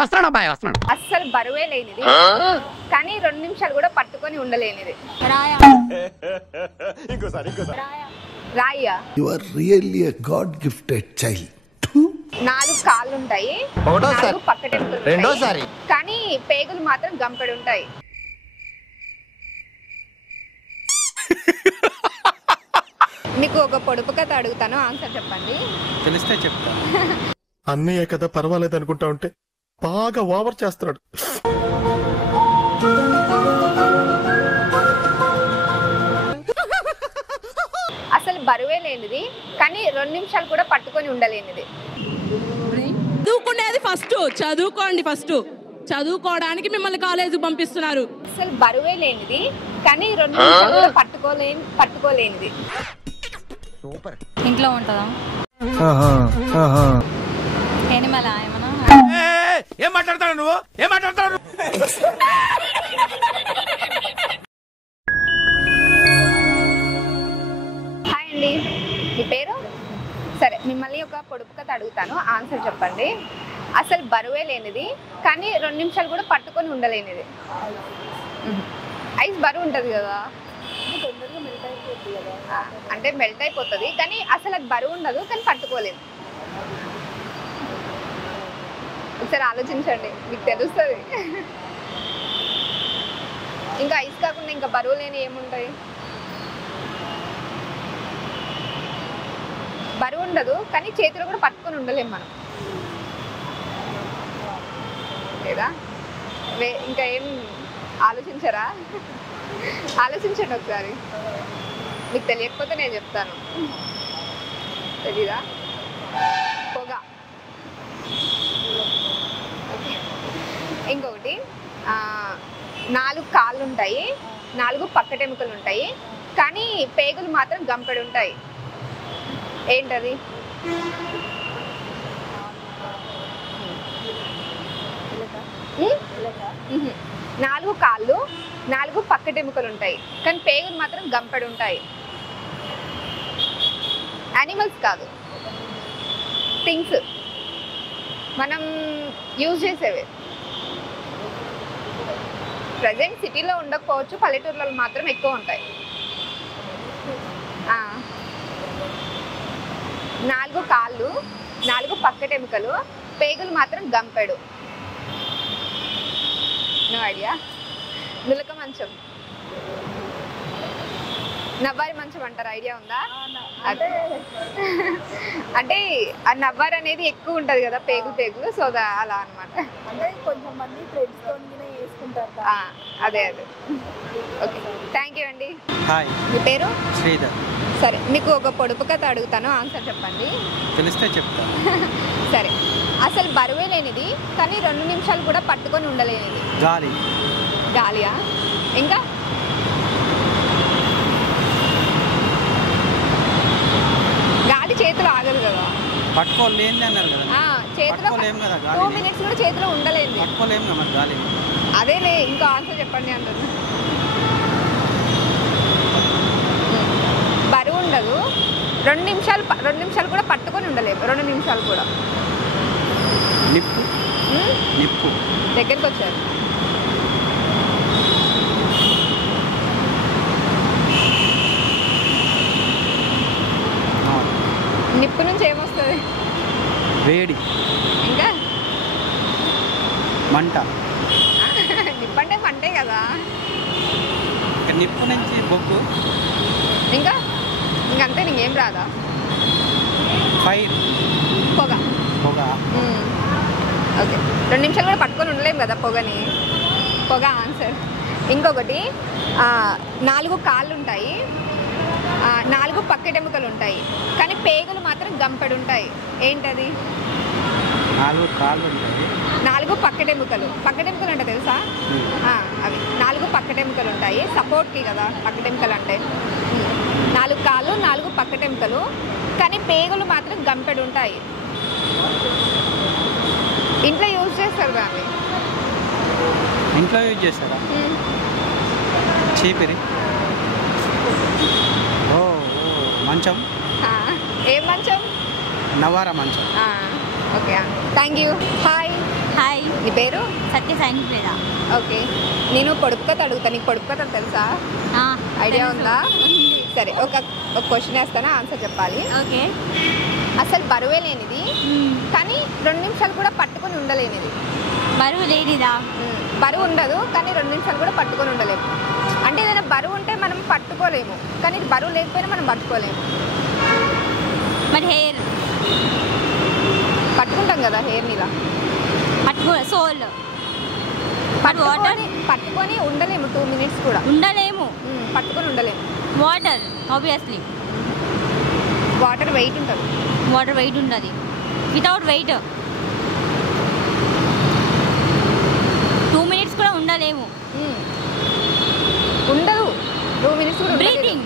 వస్తున్నాడు అబ్బాయి వస్తున్నాడు. అస్సలు బరువే లేనిది కానీ 2 నిమిషాలు కూడా పట్టుకొని ఉండలేనిది. రాయ్యా. You are really a God gifted child. 4 కాళ్ళు ఉంటాయి, 4 పక్కటెముకలు ఉంటాయి, కానీ పేగులు మాత్రం గంపెడు ఉంటాయి. మీకు ఒక పొడుపు కథ అడుగుతాను, ఆన్సర్ చెప్పండి. తెలిస్తే చెప్తా. అన్నయ్య కదా పర్వాలేదు అనుకుంటా ఉంటే బాగా ఓవర్ చేస్తున్నాడు. అసలు బరువే లేనిది కానీ 2 నిమిషాలు కూడా పట్టుకొని ఉండలేనిది. చదువుకునేది ఫస్ట్, చదువుకోండి ఫస్ట్. చదువుకోవడానికి మిమ్మల్ని కాలేజీకి పంపిస్తున్నారు. అసలు బరువే లేనిది కానీ 2 నిమిషాలు కూడా పట్టుకోలేనిది. ఇంట్లో ఉంటుందా? ఎనిమల్ ఏమన్నా? ఏం మాట్లాడతాడు నువ్వు? ఏం మాట్లాడతాడు? హాయ్ అండి, మీ పేరు? సరే, మిమ్మల్ని ఒక పొడుపు కథ అడుగుతాను, ఆన్సర్ చెప్పండి. అసలు బరువే లేనిది కానీ 2 నిమిషాలు కూడా పట్టుకొని ఉండలేనిది. ఐస్ బరువు ఉంటుంది కదా, అంటే మెల్ట్ అయిపోతుంది కానీ అసలు అది బరువు ఉండదు కానీ పట్టుకోలేదు. ఒకసారి ఆలోచించండి, మీకు తెలుస్తుంది. ఇంకా ఐస్ కాకుండా ఇంకా బరువు లేని ఏముంటాయి? బరువు ఉండదు కానీ చేతిలో కూడా పట్టుకొని ఉండలేం మనం, లేదా? ఇంకా ఏం ఆలోచించరా? ఆలోచించండి ఒకసారి, మీకు తెలియకపోతే నేను చెప్తాను. తెలీదా? పొగ. ఇంకొకటి, 4 కాళ్ళు ఉంటాయి, 4 పక్కటెముకలు ఉంటాయి, కానీ పేగులు మాత్రం గంపెడు ఉంటాయి. ఏంటది? 4 కాళ్ళు, 4 పక్కటెముకలు ఉంటాయి, కానీ పేగులు మాత్రం గంపెడు ఉంటాయి. యానిమల్స్ కాదు, థింగ్స్, మనం యూజ్ చేసేవి. ప్రజెంట్ సిటీలో ఉండకపోవచ్చు, పల్లెటూర్లలో మాత్రం ఎక్కువ ఉంటాయి. 4 కాళ్ళు, 4 పక్కటెముకలు, పేగులు మాత్రం గంపెడు. No idea. నులక మంచం, నవ్వారి మంచం అంటారు, ఐడియా ఉందా? అంటే ఆ నవ్వారు అనేది ఎక్కువ ఉంటది కదా, పేగులు, సో అలా అనమాట. అదే అదే. ఓకే, థ్యాంక్ యూ అండి. హాయ్, మీ పేరు? శ్రీధర్. సరే, మీకు ఒక పొడుపు కథ అడుగుతాను, ఆన్సర్ చెప్పండి. తెలిస్తే చెప్తా. సరే, అసలు బరువే లేనిది కానీ 2 నిమిషాలు కూడా పట్టుకొని ఉండలేనిది. గాలి. గాలియా? ఇంకా గాలి చేతిలో ఆగదు కదా. పట్టుకోలేంది అన్నారు కదా. చేతిలో 2 మినిట్స్ కూడా చేతిలో ఉండలేదు. పట్టుకోలేము కదా గాలి. అదేలే, ఇంకా ఆన్సర్ చెప్పండి అంటారు. బరువు ఉండదు, 2 నిమిషాలు కూడా పట్టుకొని ఉండలేము. 2 నిమిషాలు కూడా. నిప్పు. నిప్పు. దగ్గరికి వచ్చారు. నిప్పు నుంచి ఏమొస్తుంది? వేడి. ఇంకా మంట. నిప్పు అంటే మంటే కదా. నిప్పు నుంచి బొగ్గు. ఇంకంతే, నీకేం రాదా? ఫైర్. పొగ. ఓకే, 2 నిమిషాలు కూడా పట్టుకొని ఉండలేము కదా పొగని. పొగ ఆన్సర్. ఇంకొకటి, 4 కాళ్ళు ఉంటాయి, 4 పక్కటెముకలు ఉంటాయి, కానీ పేగులు మాత్రం గంపెడు ఉంటాయి. ఏంటది? 4 కాళ్ళు ఉంటాయి, 4 పక్కటెముకలు అంటే తెలుసా? అవి 4 పక్కటెముకలు ఉంటాయి, సపోర్ట్కి కదా పక్కటెముకలు అంటే. 4 కాళ్ళు, 4 పక్కటెముకలు, కానీ పేగులు మాత్రం గంపెడు ఉంటాయి. ఇంట్లో యూజ్ చేస్తారు దాన్ని. ఇంట్లో యూజ్ చేస్తారా? చీపిరి. మంచం. ఏం మంచం? నవారా మంచం. Okay thank you. Hi, hi, నీ పేరు? సత్య సైన్స్ లేదా? ఓకే, నేను పొడుపు కథ అడుగుతా. నీకు పొడుపు కథ తెలుసా? ఐడియా ఉందా? సరే, ఒక క్వశ్చన్ వేస్తాను, ఆన్సర్ చెప్పాలి. ఓకే. అసలు బరువే లేనిది కానీ 2 నిమిషాలు కూడా పట్టుకొని ఉండలేనిది. బరువు లేనిదా? బరువు ఉండదు కానీ 2 నిమిషాలు కూడా పట్టుకొని ఉండలేము. అంటే ఏదైనా బరువు ఉంటే మనం పట్టుకోలేము, కానీ బరువు లేకపోయినా మనం పట్టుకోలేము. మరి హెయిర్ పట్టుకుంటాం కదా హెయిర్ని ఇలా. సోల్ పట్టుకొని ఉండలేము 2 మినిట్స్ కూడా. ఉండలేము. పట్టుకొని ఉండలేము. Water obviously. వాటర్ వెయిట్ ఉంటుంది. వాటర్ వెయిట్ ఉంటుంది. వితౌట్ వెయిట్ 2 మినిట్స్ కూడా ఉండలేము. ఉండదు 2 మినిట్స్ కూడా. Breathing.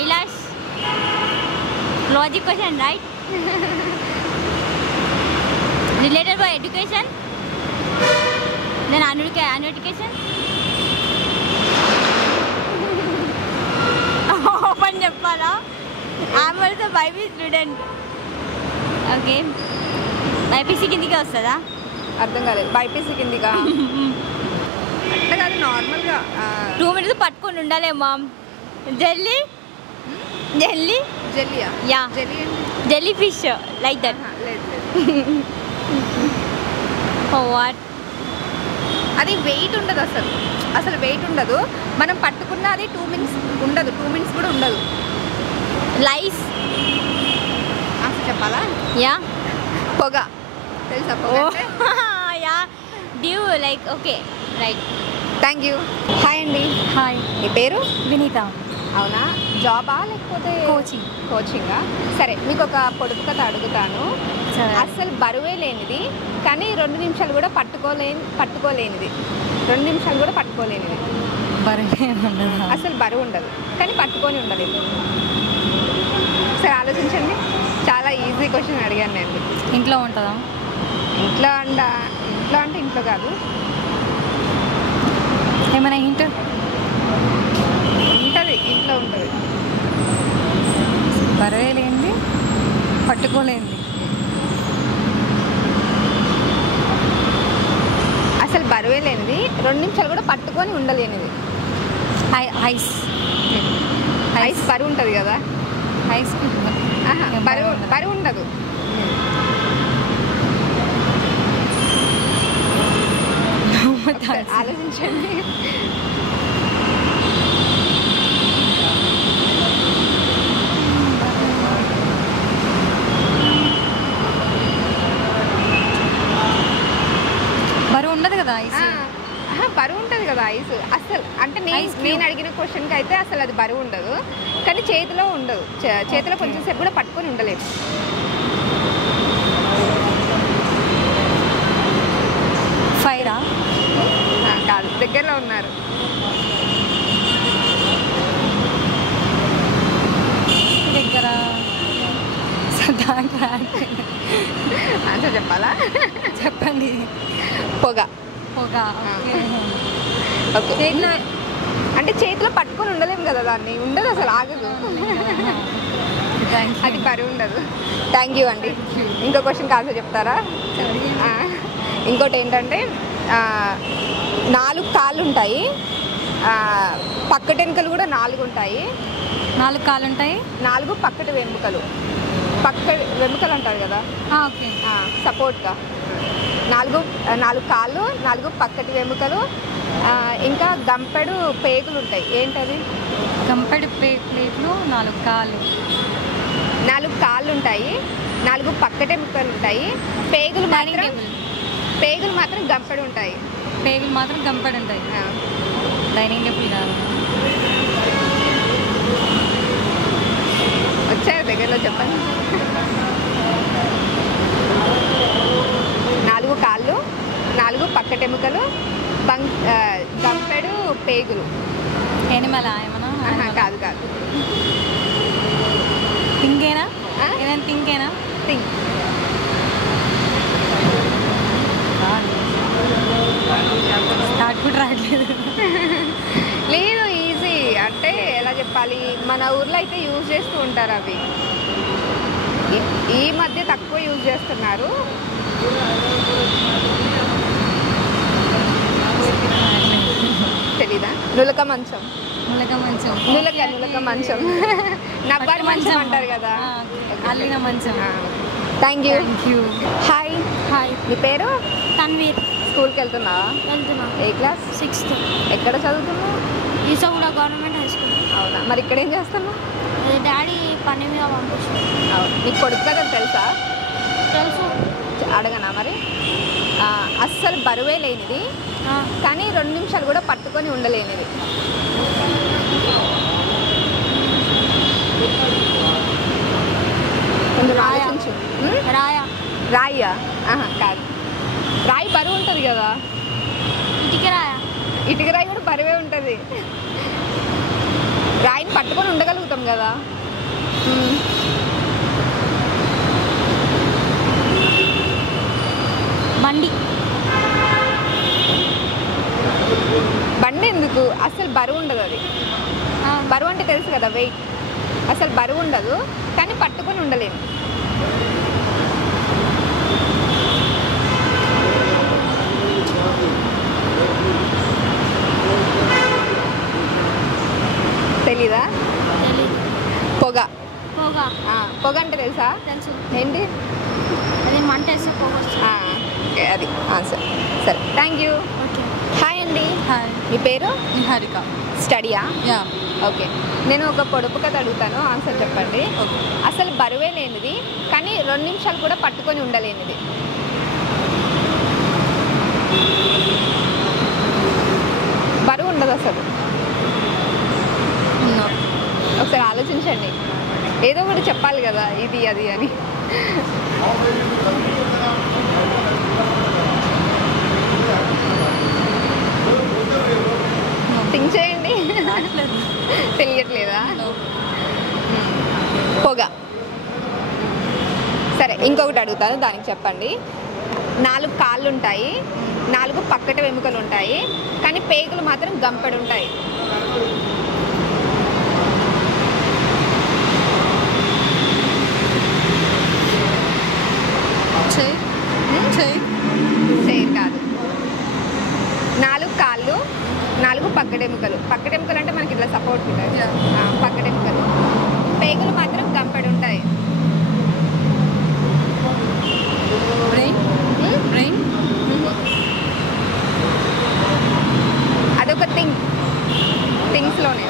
Eyelash. Logic question right. Related by education. Then uneducation. Open చెప్పాలా? I'm also BiPC student. Okay, BiPC కిందికి వస్తుందా? అర్థం కాలేదు. బైపీసీ కిందిగా అట్లా కాదు, నార్మల్గా 2 మినిట్స్ పట్టుకొని ఉండలేము మామ్. జెల్లీ. జెల్లీ. జెల్లీయా? Yeah, jelly jelly fish like that. లేదు లేదు. వాట్? అది వెయిట్ ఉండదు, అసలు వెయిట్ ఉండదు. మనం పట్టుకున్న అది 2 మినిట్స్ ఉండదు. 2 మినిట్స్ కూడా ఉండదు. లైస్. ఆన్సర్ చెప్పాలా? యా. పొగ. తెలుసా పొగ అంటే? Yeah, due like. Okay, right. Thank you. Hi అండి. హాయ్, మీ పేరు? వినీత. అవునా, జాబా లేకపోతే కోచింగా? సరే, మీకు ఒక పొడుపు కథ అడుగుతాను. అసలు బరువే లేనిది కానీ 2 నిమిషాలు కూడా పట్టుకోలేనిది. 2 నిమిషాలు కూడా పట్టుకోలేనిది. అసలు బరువు ఉండదు కానీ పట్టుకొని ఉండలేదు. సరే ఆలోచించండి. చాలా ఈజీ క్వశ్చన్ అడిగాను నేను. ఇంట్లో ఉంటుందా? ఇంట్లో అంటే ఇంట్లో కాదు. ఏమైనా హింట్? ఉంటుంది, ఇంట్లో ఉంటుంది. బరువే లేనిది, పట్టుకోలేనిది. అసలు బరువే లేనిది, 2 నిమిషాలు కూడా పట్టుకొని ఉండలేనిది. ఐస్. ఐస్ బరువు ఉంటుంది కదా. ఐస్ బరువు ఉండదు. ఆలోచించండి. బరువు ఉండదు కదా ఐస్. బరువు ఉంటుంది కదా ఐస్. అసలు అంటే నేను అడిగిన క్వశ్చన్కి అయితే అసలు అది బరువు ఉండదు కానీ చేతిలో ఉండదు. చేతిలో కొంచెం సేపు కూడా పట్టుకొని ఉండలేదు. ఫైరా? కాదు, దగ్గరలో ఉన్నారు. దగ్గర. ఆన్సర్ చెప్పాలా? చెప్పండి. పొగ. పొగ. ఓకే, అంటే చేతిలో పట్టుకొని ఉండలేము కదా, దాన్ని ఉండదు అసలు, ఆగదు. అది బరువు ఉండదు. థ్యాంక్ యూ అండి. ఇంకో క్వశ్చన్కి ఆన్సర్ చెప్తారా? ఇంకోటి ఏంటంటే 4 కాళ్ళు ఉంటాయి, పక్కటెంకలు కూడా 4 ఉంటాయి. 4 కాళ్ళు ఉంటాయి, 4 పక్కటి వెంబుకలు. వెంబుకలు అంటారు కదా, ఓకే, సపోర్ట్గా 4 కాళ్ళు, 4 పక్కటి వెంబుకలు, ఇంకా గంపెడు పేగులు ఉంటాయి. ఏంటది? గంపెడు ప్లేట్లు, 4 కాళ్ళు. 4 కాళ్ళు ఉంటాయి, 4 పక్కటెంకలు ఉంటాయి, పేగులు మాత్రం గంపెడు ఉంటాయి. పేగులు మాత్రం గంపెడు ఉంటాయి. డైనింగ్ టేబుల్ కాదు. వచ్చారు దగ్గరలో, చెప్పండి. 4 కాళ్ళు, 4 పక్కటెముకలు, గంపెడు పేగులు. ఎనిమలా ఏమన్నా? కాదు. థింకేనా? ఏదైనా థింకేనా? థింక్. స్టార్ట్ కూడా రావట్లేదు. లేదు, ఈజీ. అంటే ఎలా చెప్పాలి, మన ఊర్లో అయితే యూజ్ చేస్తూ ఉంటారు అవి. ఈ మధ్య తక్కువ యూజ్ చేస్తున్నారు. తెలీదా? నులక మంచం. నులక మంచం. నులక మంచం. నవ్వారి మంచం అంటారు కదా. అల్లిన మంచం. Thank you. హాయ్. హాయ్, నీ పేరు? తన్వీర్. స్కూల్కి వెళ్తున్నావా? వెళ్తున్నా. ఏ క్లాస్? 6th. ఎక్కడ చదువుతున్నావు? ఈసగూడ గవర్నమెంట్ హై స్కూల్. అవునా, మరి ఇక్కడ ఏం చేస్తున్నావు? అది డాడీ పని మీద పంపించాడు. అవును, నీకు కొడుకు కదా తెలుసా? తెలుసు. అడగనా మరి? అస్సలు బరువే లేనిది, ఆ, కానీ 2 నిమిషాలు కూడా పట్టుకొని ఉండలేనిది. కొంచెం రాయా. ఆలోచించు. రాయా. రాయ్యా? కాదు, రాయి బరువు ఉంటుంది కదా. ఇటుక రాయా. ఇటుక రాయి కూడా బరువే ఉంటుంది. రాయిని పట్టుకొని ఉండగలుగుతాం కదా. బండి. బండి ఎందుకు? అసలు బరువు ఉండదు అది. ఆ, బరువు అంటే తెలుసు కదా, వెయిట్. అసలు బరువు ఉండదు, కానీ పట్టుకొని ఉండలేము. తెలీదా? తెలీదు. పొగ. పొగ. పొగ అంటే తెలుసా? తెలుసు. ఏంటి? అది మంట వేస్తే పొగ వస్తుంది. ఓకే, అది ఆన్సర్. సరే, థ్యాంక్ యూ. ఓకే. హాయ్ అండి. హాయ్, మీ పేరు? నిహారిక. స్టడీయా? యా. ఓకే, నేను ఒక పొడుపు కథ అడుగుతాను, ఆన్సర్ చెప్పండి. ఓకే. అసలు బరువే లేనిది, కానీ 2 నిమిషాలు కూడా పట్టుకొని ఉండలేనిది. బరువు ఉండదు అసలు. ఒకసారి ఆలోచించండి. ఏదో ఒకటి చెప్పాలి కదా, ఇది అది అని. థింక్ చేయండి. తెలియట్లేదా? పొగ. సరే, ఇంకొకటి అడుగుతాను, దానికి చెప్పండి. 4 కాళ్ళు ఉంటాయి, 4 పక్కట వెముకలు ఉంటాయి, కానీ పేగులు మాత్రం గంపెడు ఉంటాయి. చైర్ కాదు. 4 కాళ్ళు, 4 పక్కటెముకలు. పక్కటెముకలు అంటే మనకి ఇట్లా సపోర్ట్ ఉంటుంది. పక్కటెముకలు, పేగులు మాత్రం గంపెడు ఉంటాయి. బ్రెయిన్. అదొక థింగ్స్లోనే.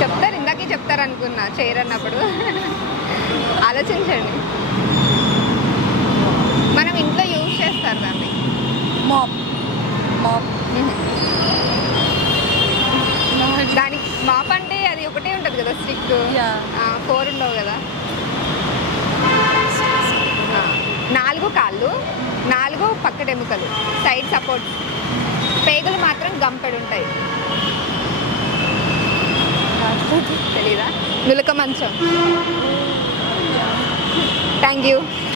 చెప్తారు, ఇందాకే చెప్తారు అనుకున్నా చైర్ అన్నప్పుడు. ఆలోచించండి. మనం ఇంట్లో యూజ్ చేస్తారు దాన్ని. మాప్. మాప్. దానికి మాప్ అంటే అది ఒకటే ఉంటుంది కదా, స్టిక్. Yeah. 4 ఉండవు కదా. 4 కాళ్ళు, 4 పక్కటెముకలు, సైడ్ సపోర్ట్, పేగులు మాత్రం గంపెడు ఉంటాయి. తెలీదా? నులక మంచం. Thank you.